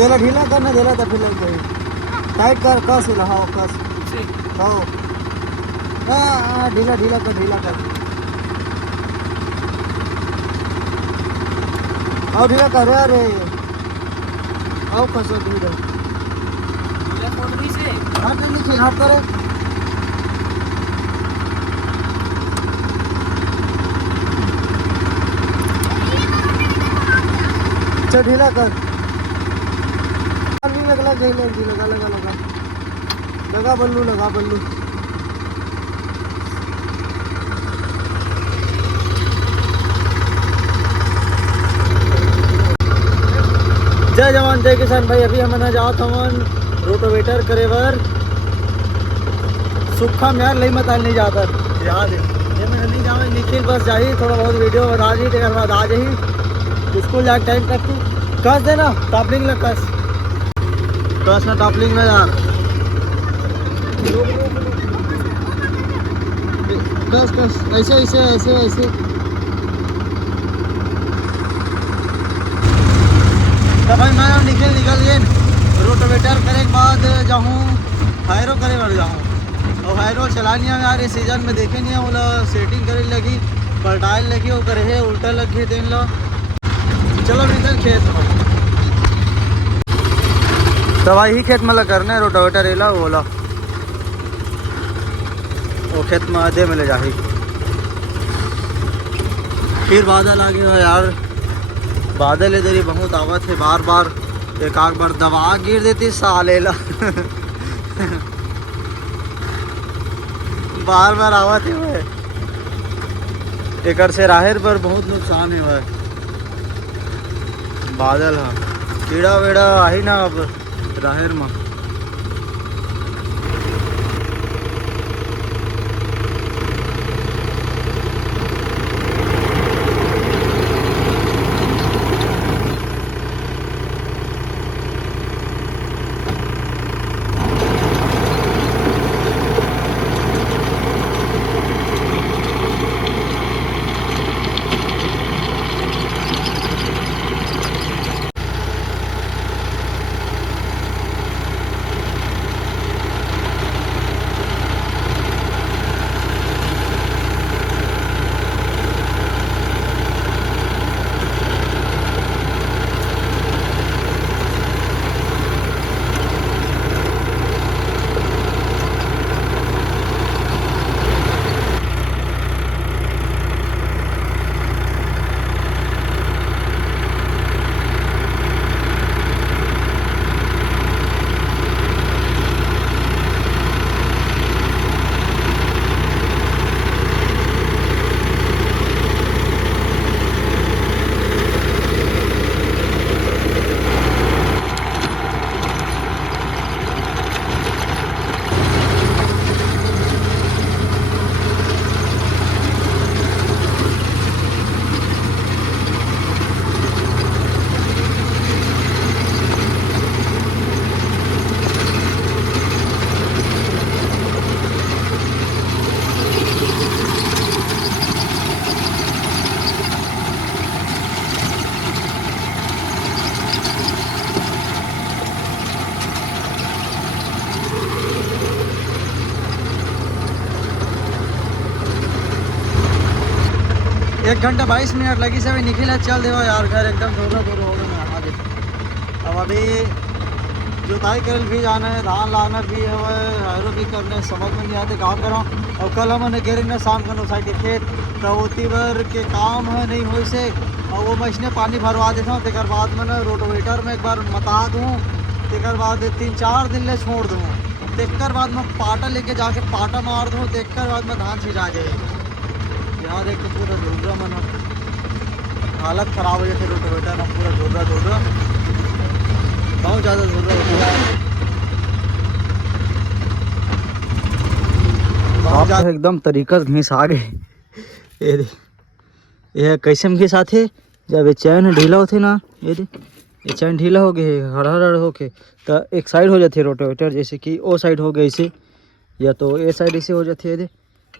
देला ढीला करना देला तो फिर लग गई टाइट कर कस हिला हाँ कस हाँ ढीला ढीला कर आओ ढीला कर अरे आओ कस ढीला हाथ नीचे हाथ करे चल ढीला कर लगा बल्लू जय जवान जय किसान भाई। अभी हमने जात हवन रोटोवेटर करे बर सूखा में यार लई मत नहीं जाता याद है ये मैं नहीं जावे निखिल बस जाही थोड़ा बहुत वीडियो बना जी तेरे बाद आ जाही स्कूल जाके टाइम तक तू कस देना टॉपलिंग लग कस ना टॉपलिंग ना यार कस ऐसे तो भाई मैं निकल गए रोटोवेटर करे के बाद जाऊँ हायरो करे बर जाऊँ और हायरो चला नहीं है यार इस सीजन में देखे नहीं है बोला सेटिंग करे लगी पलटाए लगी वो करे है उल्टा लगे दिन लो चलो निकल खेत में तो भाई ही खेत में ला करना है रोटोवेटर एला बोला वो खेत में आधे में ले जाही फिर बादल आ गया यार बादल इधर ही बहुत आवत है बार एक आग बार दवा गिर देती सालेला बार आवत है वह एक से राहर पर बहुत नुकसान है वह बादल हाँ कीड़ा वेड़ा आई ना अब राहर में एक घंटा 22 मिनट लगी से निकला चल देवा यार घर एकदम दूर हो गया आगे। अब अभी जुताई करल भी जाना है धान लाना भी है हैरो भी करने समझ में नहीं आते काम करो और कल हमने गिर ना शाम को साइड के खेत तो उती भर के काम है नहीं हो से और वो मशीने पानी भरवा देता हूँ तेकर बाद में रोटोवेटर में एक बार मता दूँ तेकर बाद 3-4 दिन ले छोड़ दूँ तेकर बाद में पाटा लेके जाके पाटा मार दूँ तेकर बाद में धान छिटा जाए यहाँ देख के पूरा धुलरा मन हालत ख़राब हो जाती रोटोवेटर में पूरा धुलरा बहुत ज़्यादा धुलरा होता है एकदम तरीका से घिस आ गए ये कैसे में घिस आते जब ये चैन ढीला होते ना ये चैन ढीला हो गए हड़ होके तो एक साइड हो जाती है रोटोवेटर जैसे कि वो साइड हो गई ऐसे या तो ये साइड ऐसे हो जाती है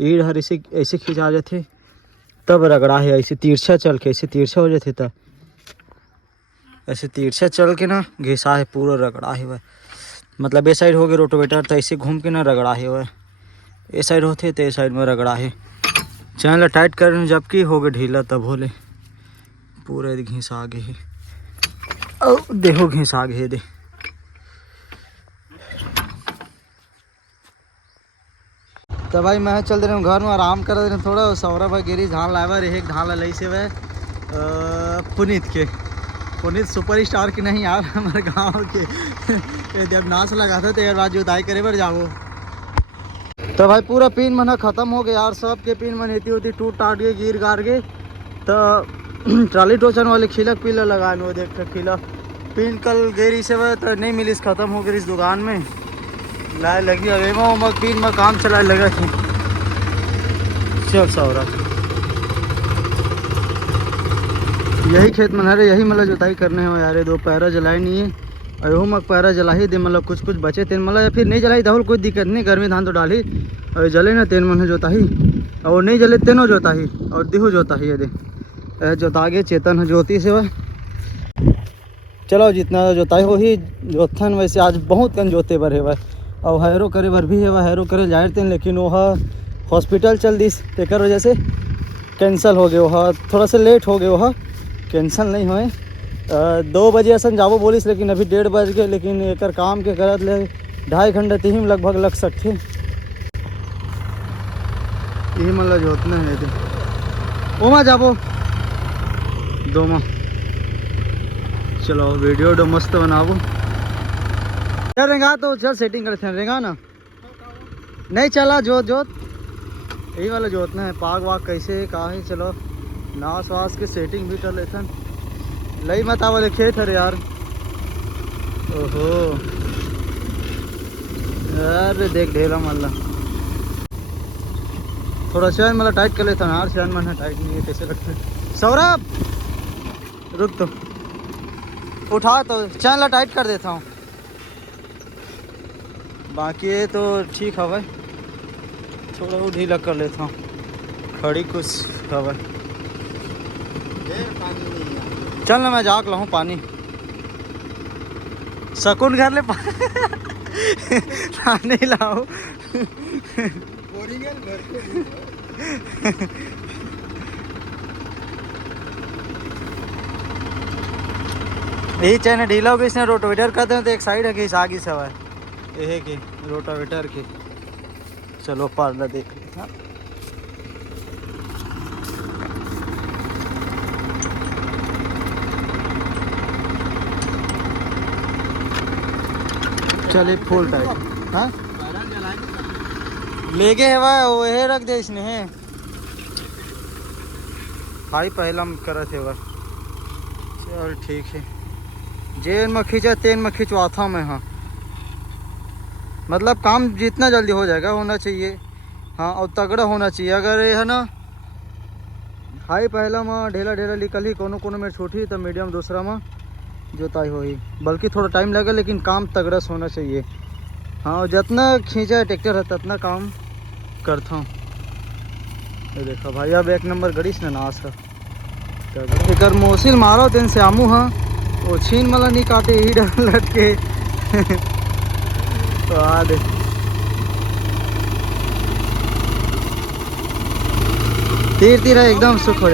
ईड़ हर ऐसे खिंचा जाते तब रगड़ा है ऐसे तिरछा चल के ऐसे तिरछा हो जाते तब ऐसे तिरछा चल के ना घिसा है, पूरा रगड़ा है वह। मतलब ये साइड हो गया रोटोवेटर तो ऐसे घूम के ना रगड़ा है वह, ये साइड होते तो ये साइड में रगड़ा है। चैनल टाइट कर जबकि हो गया ढीला तब होले पूरे घिस आगे है। ओ देखो घिस आगे है दे। तो भाई मैं चल रहा हूँ घर में आराम कर रहे थोड़ा। सौरभ भाई गिरी धान लावा रहे, एक धान लई से वह पुनीत के, पुनीत सुपर स्टार की नहीं यार हमारे गांव के जब नाच लगा था तो यार बात जुताई करे पर जाओ। तो भाई पूरा पिन मना ख़त्म हो गया यार, सब के पिन मन इतनी होती टूट टाट गए गिर गार गए। तो ट्राली टोचन वाले खिलक पिलर लगाए वो देख खिला पिन कल गेरी से वह तो नहीं मिली, ख़त्म हो गई इस दुकान में लाए लगी। अब पिन में काम चलाए लगा थी। चल सौरभ यही खेत में रहे, यही मतलब जुताई करने हैं यार। दो पैरा जलाई नहीं है और वो मग पैरा जला ही दे, मतलब कुछ कुछ बचे तेन मतलब, या फिर नहीं जलाई दहुल कोई दिक्कत नहीं, गर्मी धान तो डाली और जले ना तेन मन जोता ही, और नहीं जले तेनो जोता ही और दिहू जोता ही। ये दे जोता गए चेतन है ज्योति से वह। चलो जितना जोताई हो ही जोथन, वैसे आज बहुत कन जोते बर है वह, और हैरो करे बर भी है वह, हैरो करे जाए थे लेकिन वह हॉस्पिटल चल दिस तेकर वजह से कैंसिल हो गए। वह थोड़ा सा लेट हो गए, वह कैंसिल नहीं होए। 2 बजे असन जाबो बोलिस लेकिन अभी 1:30 बज गए। लेकिन एक काम के करत ले 2.5 घंटा तीन में लगभग लग सकते। यही मतलब जोतना है तो ओमा जाबो दो माँ। चलो वीडियो डो मस्त बनाबो रेंगा तो चल सेटिंग करते हैं रेंगा ना नहीं चला जोत जोत यही वाला जोतना है। पाग वाग कैसे कहा है, चलो नास वास के सेटिंग भी कर लेते हैं। लई मता वाले खेत है यार। ओहो अरे देख ढेला मल्ला थोड़ा चैन मतलब टाइट कर लेता हूँ यार, चैन मन टाइट नहीं है कैसे रखते। सौरभ रुक तो उठा तो चैन ला टाइट कर देता हूँ, बाकी ये तो ठीक है भाई। थोड़ा वो ढीला कर लेता हूँ, खड़ी कुछ है भाई। चल ना मैं जाक लाऊं पानी सकून घर ले पानी लाऊं यही चैन ढीला हो गई इसने रोटावेटर करते हैं तो एक साइड है कि आगे से है यही की रोटावेटर की। चलो पार्ला देख लेते। चलिए फुल टाइट हाँ ले गए है वह वो रख दे इसने है भाई पहला करा थे वह। चल ठीक है जेन में खींचा तेन में खिंचवाता मैं। हाँ मतलब काम जितना जल्दी हो जाएगा होना चाहिए। हाँ और तगड़ा होना चाहिए। अगर ये है ना हाई पहला में ढेला ढेला निकल ही कोनो कोनो में छोटी तो मीडियम दूसरा में जोताई हो ही, बल्कि थोड़ा टाइम लगे लेकिन काम तगड़ा होना चाहिए। हाँ जितना खींचा ट्रैक्टर है उतना काम करता हूँ। ये देखा भाई अब 1 नंबर गड़ीस ना नाश है एक मोसिल मारो तेन से आमू। हाँ वो छीन मला नहीं काटे ही लटके तो आ दे तीर तीर एकदम सुख हो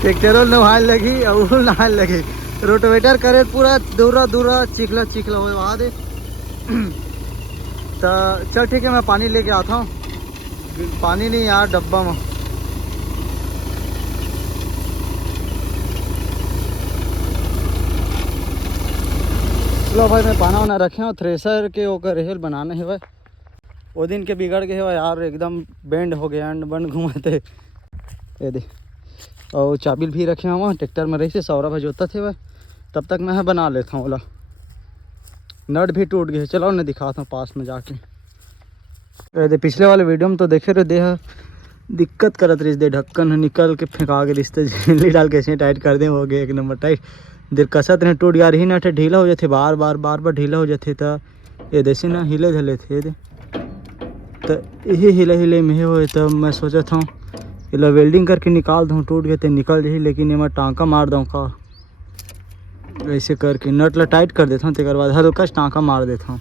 ट्रैक्टर नहाए लगी और नहाए लगी रोटावेटर करे पूरा दूरा दूरा चिखला चिखला हो वहाँ दे। तो चल ठीक है मैं पानी लेके आता हूँ। पानी नहीं यार डब्बा में। चलो भाई मैं पाना वाना रखे और थ्रेसर के ओकर रेहल बनाना है भाई। वो दिन के बिगड़ गए भाई यार एकदम बेंड हो गया एंड बंड घुमाते ये दे। और चाबिल भी रखे हैं वहाँ ट्रैक्टर में रही से सौरभ जोता थे भाई। तब तक मैं बना लेता हूँ। ओला नट भी टूट गए। चलो ना दिखाता हूँ पास में जाके। दे पिछले वाले वीडियो में तो देखे रहे देह दिक्कत करत रही दे ढक्कन निकल के फेंका के रिश्ते झिल्ली डाल के ऐसे टाइट कर दे हो गए 1 नंबर टाइट। देर कसत ने टूट गया रही ना ढीला हो जाते बार बार ढीला हो जाते। तो ये देसी ना हिले धले थे दे तो यही हिले में हो। तो मैं सोचा था इला वेल्डिंग करके निकाल दूँ, टूट गए तो निकल जाही, लेकिन ये मैं टाँका मार दूँ का ऐसे करके नट ला टाइट कर देता हूँ, तेकर बाद हल्का टाँका मार देता हूँ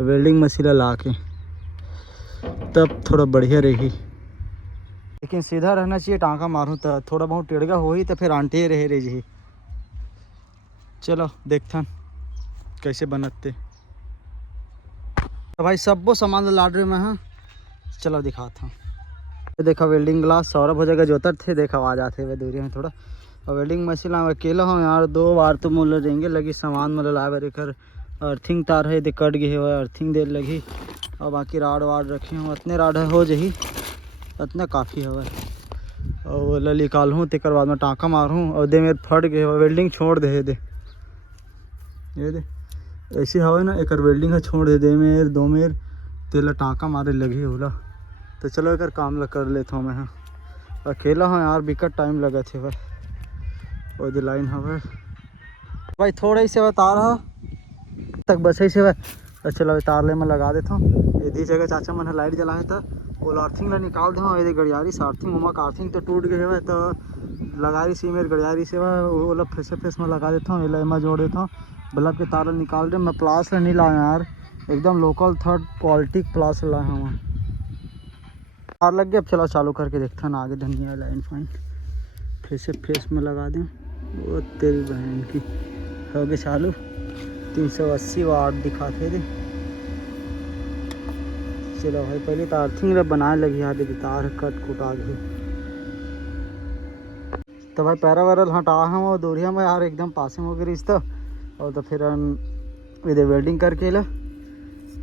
वेल्डिंग मशीन ला के, तब थोड़ा बढ़िया रही। लेकिन सीधा रहना चाहिए, टाँका मारूँ तो थोड़ा बहुत टेढ़गा हो ही तो फिर आंटे रहे रह जी। चलो देखते कैसे बनते। तो भाई सब वो सामान लाडरे में है, चलो दिखाता हूँ। देखा वेल्डिंग ग्लास सौरभ हो जाएगा जोतर थे, देखा आ जाते हुए दूरी में थोड़ा। और वेल्डिंग मशीन अकेला हूँ यार, 2 बार तो मुल रहेंगे लगी सामान मतलब लाए बार कर अर्थिंग तार है दे कट गए हुआ अर्थिंग दे लगी, और बाकी राड वाड रखे हूँ, इतने राड हो जही इतना काफ़ी है। और वो निकाल हूँ तेकर बाद में टाँका मारूँ और दे मेरे फट गए हुआ वेल्डिंग छोड़ दे ये दे ऐसे हवा ना एक वेल्डिंग है छोड़ दे मेरे 2 मेर तेला टाँका मारे लगी होला। तो चलो एक काम ला कर लेता हूँ मैं। हाँ अकेला हाँ यार, बिकट टाइम लगा थे भाई। और जो लाइन हवा भाई थोड़ा ही से तार है तक बस से भाई। तो चलो तार ले मैं लगा देता हूँ। यदि जगह चाचा मन लाइट जलाए था वो अर्थिंग ला निकाल दूँ, यदि गड़ियारी से अर्थिंग उमा का अर्थिंग तो टूट गए हुए, तो लगारी सी मेरे गड़ियारी से वो लोग फेस में लगा देता हूँ, इला में जोड़ देता हूँ। बल्ब के तार निकाल दे, मैं प्लास नहीं लाया यार, एकदम लोकल 3rd क्वालिटी प्लास लाया हूँ। तार लग गया, अब चलो चालू करके देखते हैं ना आगे धनिया लाइन फाइन फेस में लगा दें। वो तेरी बहन की हो गए चालू, 380 वाट दिखाते थे। चलो भाई पहले तो अर्थिंग बनाए लगी आदि तार कट कुट आ गई। तो भाई पैरा वैरल हटा है वो दूरिया में यार एकदम पास में हो गई रिश्ता। और तो फिर इधर वेल्डिंग करके ला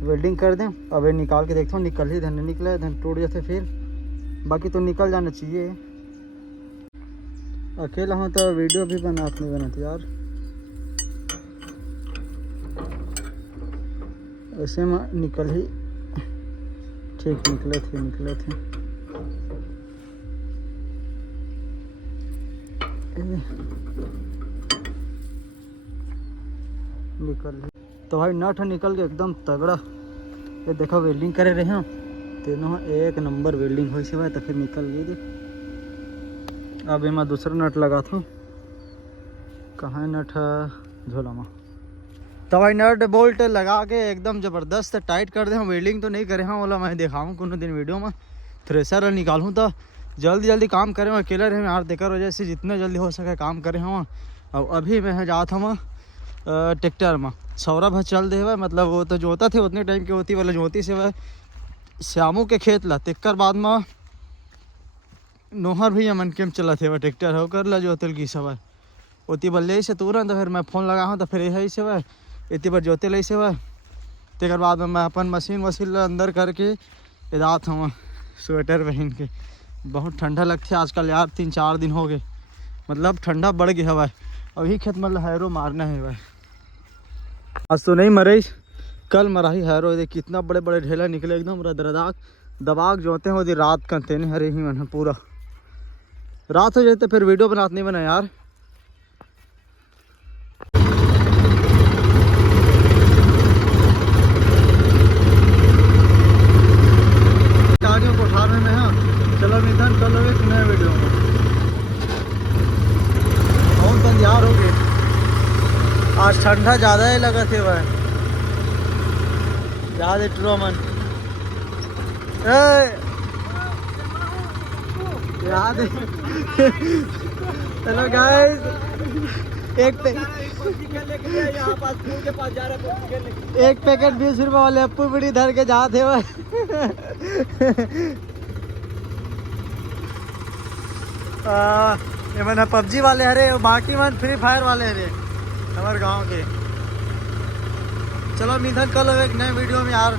वेल्डिंग कर दें। अब ये निकाल के देखता हूँ, निकल ही धन निकले धन टूट जाते फिर, बाकी तो निकल जाना चाहिए। अकेला हूँ तो वीडियो भी नहीं बनाती यार, ऐसे में निकल ही ठीक निकले थे निकल ही। तो भाई नट निकल के एकदम तगड़ा, ये देखो वेल्डिंग करे रहे हैं तीनों एक नंबर वेल्डिंग हो से तो फिर निकल गई थी। अब मैं दूसरा नट लगा था, कहाँ नट है झोला में। तो भाई नट बोल्ट लगा के एकदम ज़बरदस्त टाइट कर दे। हम वेल्डिंग तो नहीं करे हाँ, बोला मैं दिखाऊँ कोनो दिन वीडियो में। थ्रेसर निकालूँ तो जल्दी काम करें, अकेला रहे यार देकर वजह से जितने जल्दी हो सके काम करें हम। और अभी मैं जाता हूँ ट्रैक्टर में, सौरभ है चल दे हुआ, मतलब वो तो जोता थे उतने टाइम के होती वाला जोती से वह श्यामू के खेत ला, तेकर बाद में नोहर भी मन के चला थे वह ट्रैक्टर होकर ला जोतल की सब होती बल्ले से तुरंत फिर मैं फ़ोन लगा हूँ तो फिर यही से वह इतनी बार जोते ले से वह। तेकर बाद में मैं अपन मशीन अंदर करके रात हूँ स्वेटर पहन के। बहुत ठंडा लगती है आजकल यार, 3-4 दिन हो गए मतलब ठंडा बढ़ गया हवा। अभी खेत मतलब हैरो मारना है भाई, आज तो नहीं मरे कल मरा ही हैरो। देख कितना बड़े बड़े ढेला निकले एकदम रदरदाग दबाग जोते हैं रात करते नहीं हरे ही मन पूरा रात हो जाते फिर वीडियो बनाते नहीं बना यार। कोठार में हाँ चलो मिथन चलो एक नए वीडियो में बहुत तैयार हो गए। आज ठंडा ज़्यादा ही लगा थे भाई, याद है ट्रोमन याद है। हेलो गाइस, एक पैकेट 20 रुपये वाले अप्पू बड़ी धर के जाते भाई। ये मैंने पबजी वाले हरे, बाकी मन फ्री फायर वाले हरे हमारे गांव के। चलो मिथन कल एक नए वीडियो में यार